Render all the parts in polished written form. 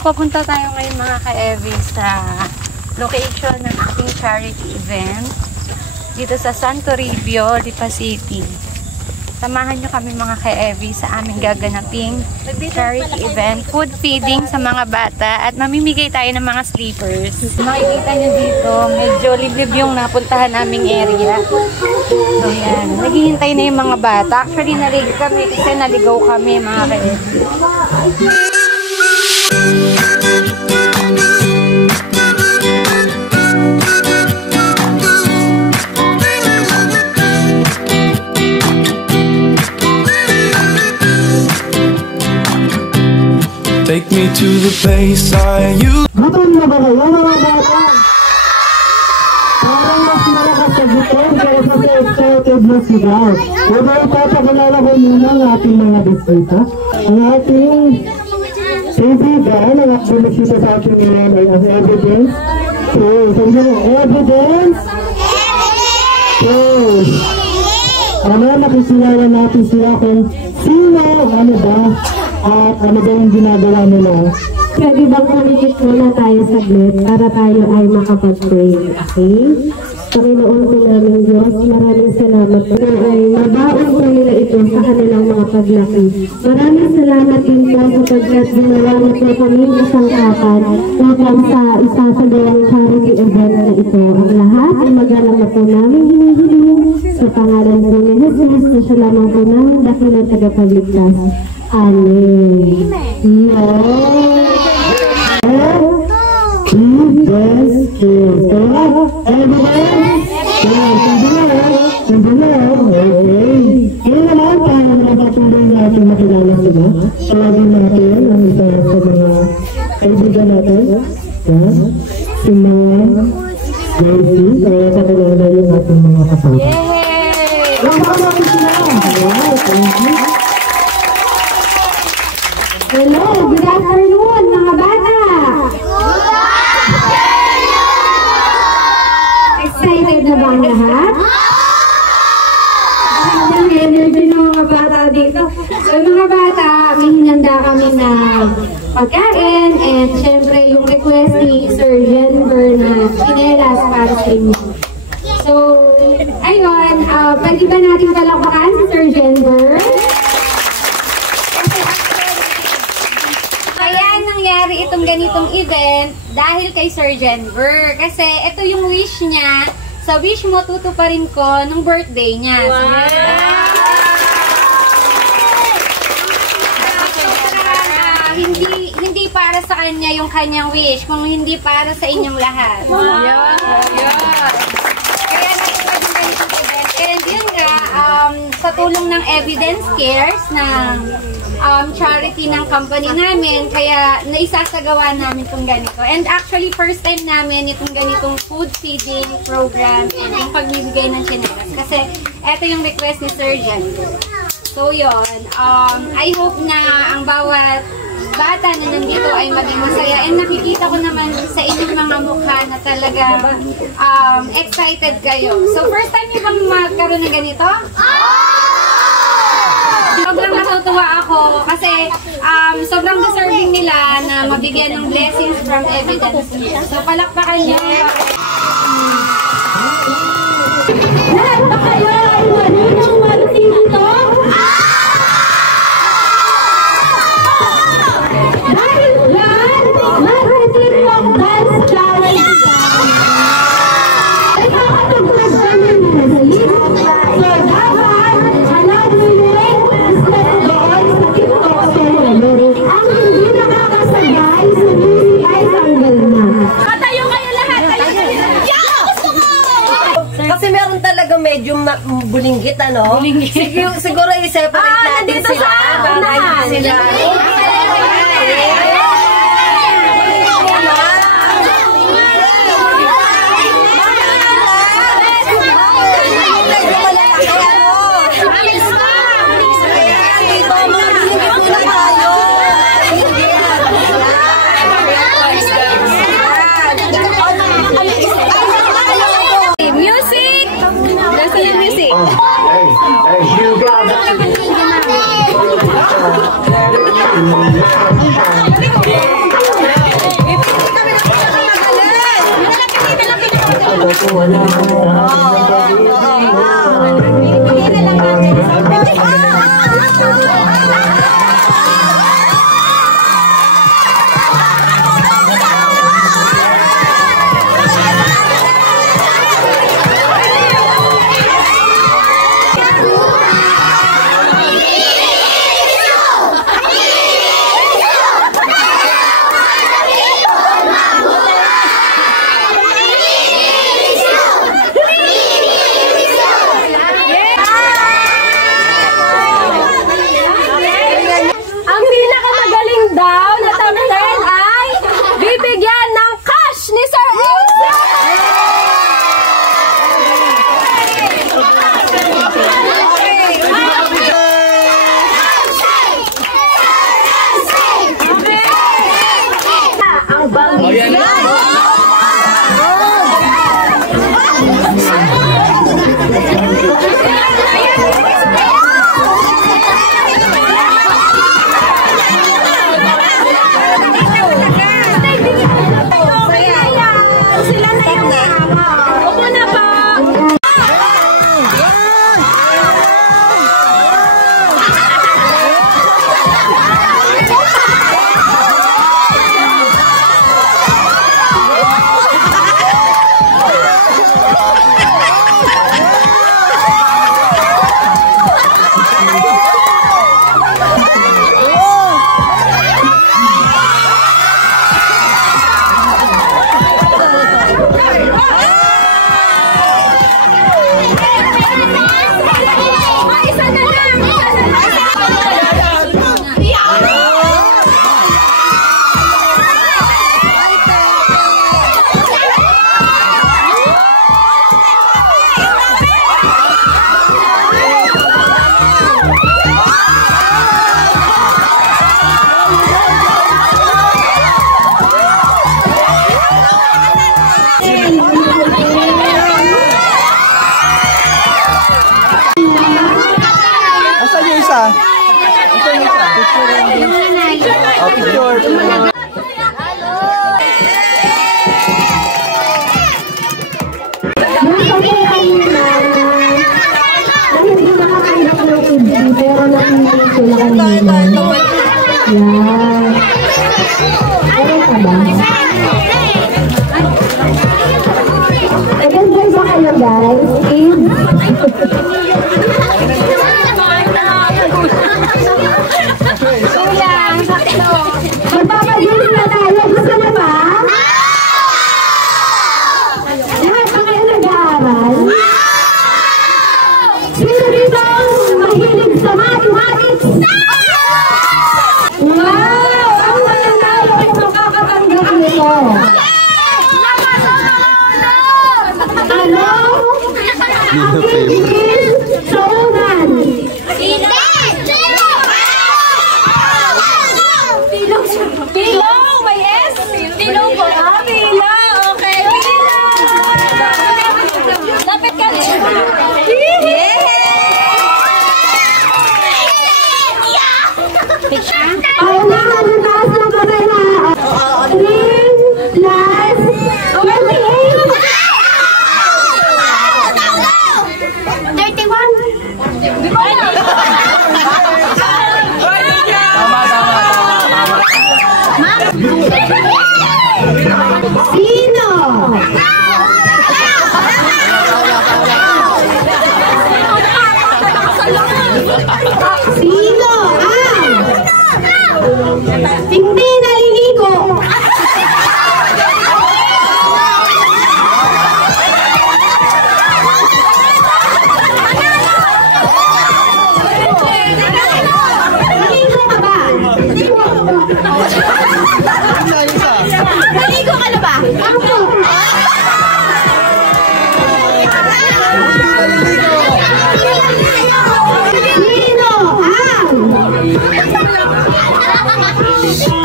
papunta tayo ngayon mga ka-Evi sa location ng ating charity event dito sa San Toribio, Lipa City. Samahan nyo kami mga ka-Evi sa aming gaganaping charity event, food feeding sa mga bata at mamimigay tayo ng mga sleepers. Makikita nyo dito, medyo liblib yung napuntahan naming area. So yan, naghihintay na yung mga bata. Actually naligaw kami kasi naligaw kami mga ka-Evi. Take me to the place I used. Gutom na ba kayo mga bata? Parang mas malakas sa gutom kaya sa excited na sigaw. Pero ipapakilala ko muna ang ating mga bisita. Ang ating kaibigan, ang ating bisita sa ating ngayon ay ang evidence. So, sabi nyo, evidence? Yes. Ano, nakikilala natin sila kung sino, ano ba? At ano ba yung ginagawa nila? Pwede bang kumikit muna tayo saglit para tayo ay makapag-pray, okay? Panginoon po namin Diyos, maraming salamat po na ay mabaon po nila ito sa kanilang mga paglaki. Maraming salamat din po sapagkat ginawa na po kami isang kapan upang sa isasagawang charity event na ito. Ang lahat ay magalang na po namin hinihiling sa pangalan po ni Jesus na siya lamang po namin dakilang tagapagligtas. Amen. Hello, good afternoon mga bata! Excited na ba ang lahat? Ang energy ng mga bata dito. So mga bata, may hinanda kami na pagkain and syempre yung request ni Sir Jenber na chinelas para sa inyo. So, ayun, pwede ba natin palakpakan si Sir Jenber? Nangyari itong ganitong event dahil kay Sir Jenber. Kasi ito yung wish niya. Sa wish mo, tutuparin ko nung birthday niya. Wow! Hindi para sa kanya yung kanyang wish, kung hindi para sa inyong lahat. Wow! Kaya natupad yung ganitong event. And yun nga, sa tulong ng Evidence Cares, ng charity ng company namin, kaya naisasagawa namin itong ganito. And actually, first time namin itong ganitong food feeding program and yung pagbibigay ng chinelas. Kasi ito yung request ni Sir Jenber. So yun, I hope na ang bawat bata na nandito ay maging masaya. And nakikita ko naman sa inyong mga mukha na talaga excited kayo. So first time niyo bang magkaroon ng ganito? Sobrang natutuwa ako kasi sobrang deserving nila na mabigyan ng blessings from Evidence. So palakpakan niyo. Lahat ba kayo ay marunong mag-tinto? Dahil yan, mag-retin yung dance challenge. Ikakatugtog kami nila sa list. So dapat, alam nyo ang hindi nakakasagay sa music ay tanggal na. Tayo kayo lahat! Tayo kayo lahat! Kasi meron talaga medyo bulinggit, ano? Bulinggit. Siguro i-separate natin sila. Sila. Hey, you got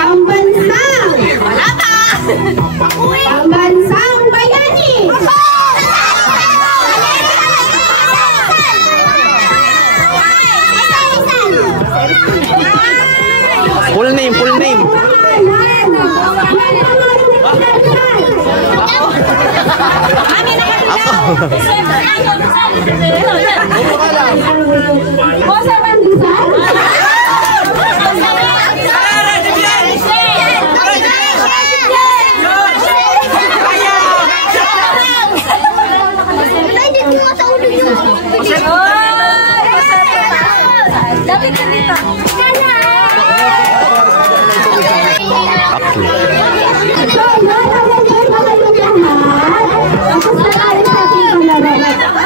Ang Bosa man design? Dapat ka dito. So, nalagay na kayo lahat. Tapos na tayo sa ating kalaro.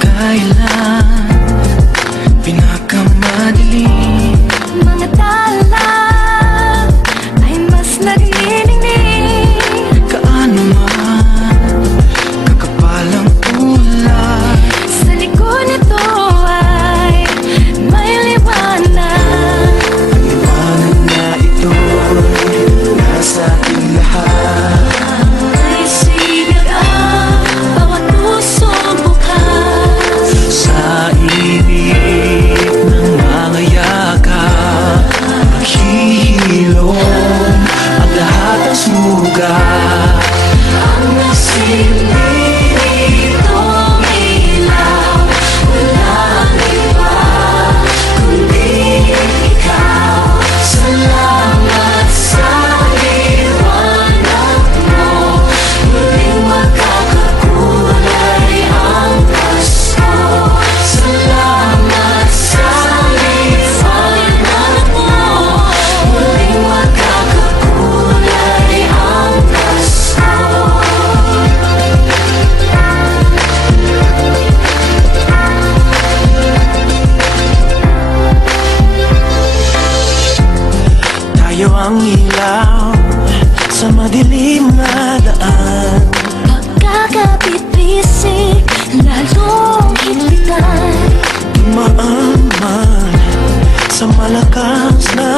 Kailan pinakamadilim, Mga tala ay mas naglilinig. kaano man kakapalang ulay, Sa likod nito ay may liwanag. liwanag na ito'y nasa ating lahat. May sigat ang bawat pusong bukas. Sa inip ng mga yakap, maghihilom ang lahat ng sugat. Ang nasilip itong ilaw, walang iba kundi ikaw. Salamat sa liwanag mo, muling magkakakulay ang Pasko. Salamat sa liwanag mo, muling magkakakulay ang Pasko. Tayo ang ilaw sa madilim na daan. Pagkakabit-bisig, lalong higpitan. Dumaan man sa malakas na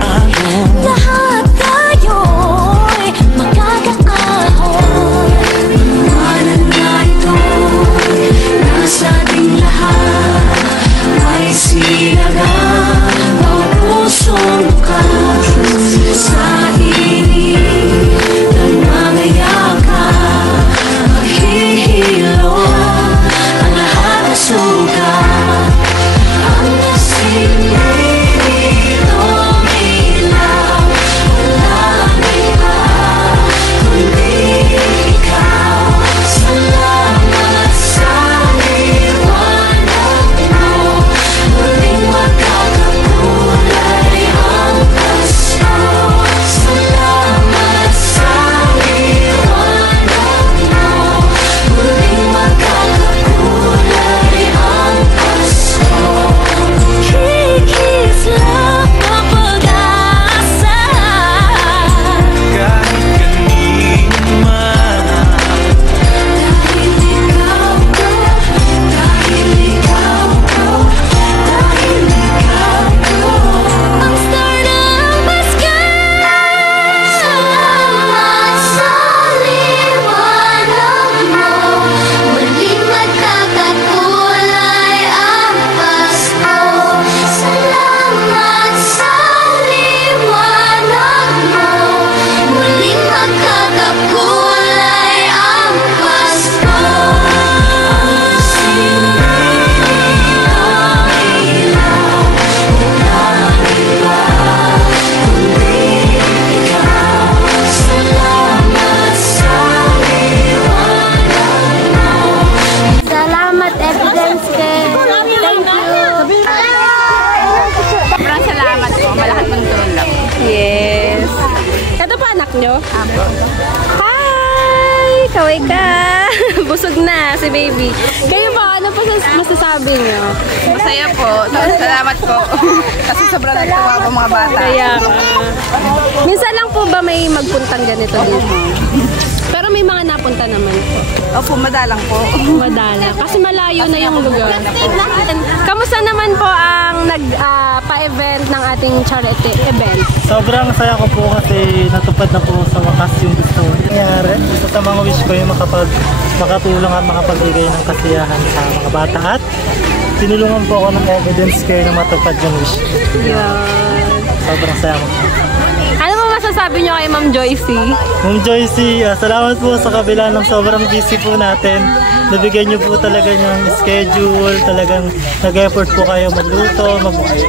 alon. Lahat tayo'y magkakaahon. Paliwanag na ito'y nasa ating lahat. May silagan, bawat pusong bukas. Sa inip ng mga yakap, maghihilom ang lahat ng sugat. Ang nasilip itong ilaw, walang iba kundi ikaw. Salamat sa liwanag mo, muling magkakakulay ang Pasko. Salamat sa liwanag mo, muling magkakakulay ang Pasko. Kikislap ang pag-asa. Kahit kanino man, Dahil ikaw ko, dahil ikaw ko, dahil ikaw ko, ang star ng Pasko. Salamat sa liwanag mo, muling magkakakulay ang Pasko. Salamat sa liwanag mo, muling magkakakulay ang Pasko. Salamat, Evidence Care. Thank you. Sobrang salamat po. Malaking tulong. Yes. Ito pa anak nyo? Hi! Kaway ka! Busog na si baby. Kayo ba? Ano po masasabi nyo? Masaya po. Salamat po. Kasi sobrang natuwa po mga bata. Kaya minsan lang po ba may magpuntang ganito dito? Pero may mga napunta naman po. Opo, madalang po. Madala. Kasi malayo na yung lugar. Kamusta naman po ang pa-event ng ating charity event? Sobrang saya ko po kasi natupad na po sa wakas yung gusto nangyari. Isa sa mga wish ko yung makatulong at makapagbigay ng kasiyahan sa mga bata at tinulungan po ako ng evidence care na matupad yung wish. Sobrang saya ko. Ano mo masasabi nyo kay Ma'am Joycey? Ma'am Joycey, salamat po sa kabila ng sobrang busy po natin. Nabigyan niyo po talaga ng schedule, talagang nag-effort po kayo magluto,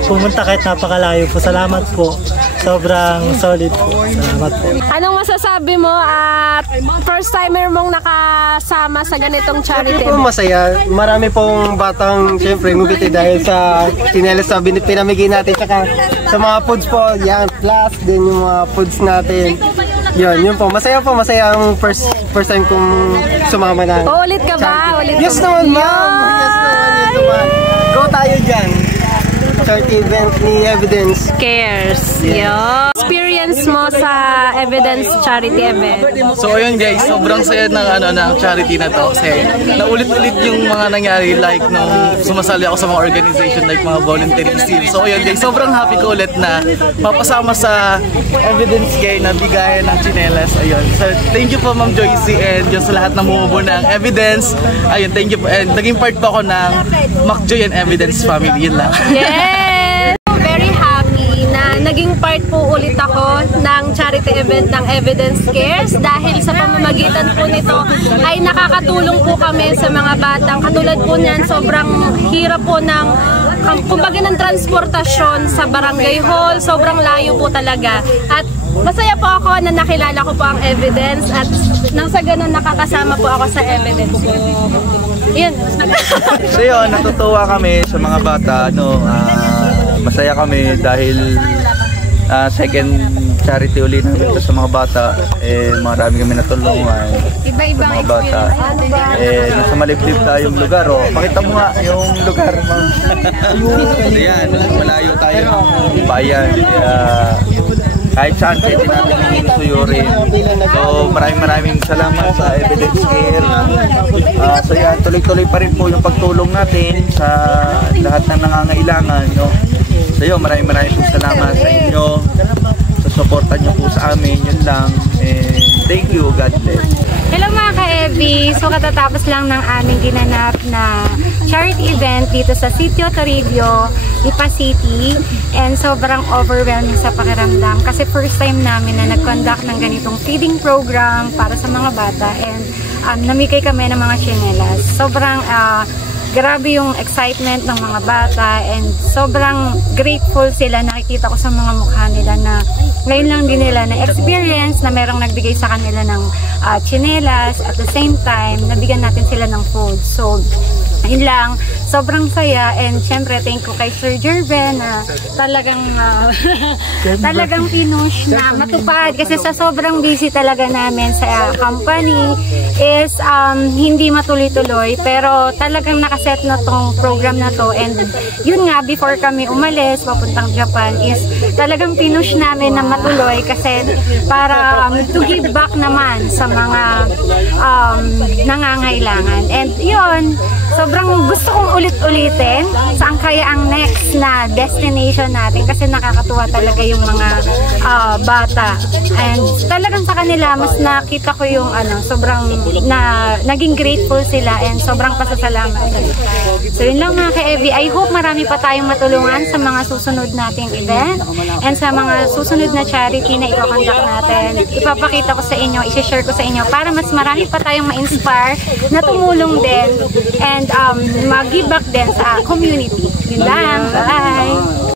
pumunta kahit napakalayo po. Salamat po. Sobrang solid po. Salamat po. Anong masasabi mo at first timer mong nakasama sa ganitong charity Siyempre po masaya. Marami pong batang siyempre ngumiti dahil sa chinelas na pinamigay natin. Tsaka sa mga foods po, yan, plus din yung mga foods natin. Yun po. Masaya ang first time kong sumama na. Ulit ka ba? Ulit Yes ka ba? naman, ma'am. Yes naman. Go tayo dyan. Charity event ni Evidence Cares. Yo. Experience mo sa Evidence charity event? So ayun guys, sobrang saya ng charity na to kasi naulit-ulit yung mga nangyari like nung sumasali ako sa mga organization like mga voluntary seal. So ayun guys, sobrang happy ko ulit na mapasama sa Evidence Care na bigayan ng chinelas. Ayun. So thank you po Ma'am Joycey and yung sa lahat ng bumubuo ng Evidence. Ayun, thank you po. And naging part po ako ng MacJoy and Evidence family. Yun lang. Yes! Very happy na naging part po ulit ako ng charity event ng Evidence Cares dahil sa pamamagitan po nito ay nakakatulong po kami sa mga batang katulad po niyan, sobrang hirap po ng kumbaga ng transportasyon sa barangay hall, sobrang layo po talaga at masaya po ako na nakilala ko po ang Evidence at nang sa ganun nakakasama po ako sa Evidence. Yun. So yun, natutuwa kami sa mga bata, masaya kami dahil second charity ulit namin sa mga bata, marami kami natulungan sa mga bata. Nasa maliblib tayong lugar, pakita mo nga yung lugar. Ayan, malayo tayo ng bayan. Kahit saan pwede natin suyurin. So maraming salamat sa Evidence Care. So yan, tuloy-tuloy pa rin po yung pagtulong natin sa lahat ng nangangailangan. So yun, maraming po salamat sa inyo. Sa suporta nyo po sa amin, yun lang. Thank you, God bless. Hello mga ka-Evi! So katatapos lang ng aming ginanap na charity event dito sa Sitio Toribio, Lipa City. And sobrang overwhelming sa pakiramdam kasi first time namin na nag-conduct ng ganitong feeding program para sa mga bata. And namigay kami ng mga tsinelas. Sobrang grabe yung excitement ng mga bata and sobrang grateful sila. Nakikita ko sa mga mukha nila na ngayon lang din nila na experience na merong nagbigay sa kanila ng tsinelas at the same time nabigyan natin sila ng food. So yun lang, sobrang saya and syempre thank you kay Sir Jerven na talagang talagang pinush na matupad kasi sa sobrang busy talaga namin sa company is hindi matuloy-tuloy pero talagang nakaset na tong program na to and yun nga before kami umalis papuntang Japan is talagang pinush namin na matuloy kasi para to give back naman sa mga nangangailangan and yun sobrang gusto kong ulit-ulitin saan kaya ang next na destination natin kasi nakakatuwa talaga yung mga bata and talagang sa kanila mas nakita ko yung sobrang naging grateful sila and sobrang pasasalamat. So yun lang mga ka-Evi, I hope marami pa tayong matulungan sa mga susunod nating event and sa mga susunod na charity na i-conduct natin. Ipapakita ko sa inyo, i-share ko sa inyo para mas marami pa tayong ma-inspire na tumulong din and mag-give back din sa community. Yun lang. Bye!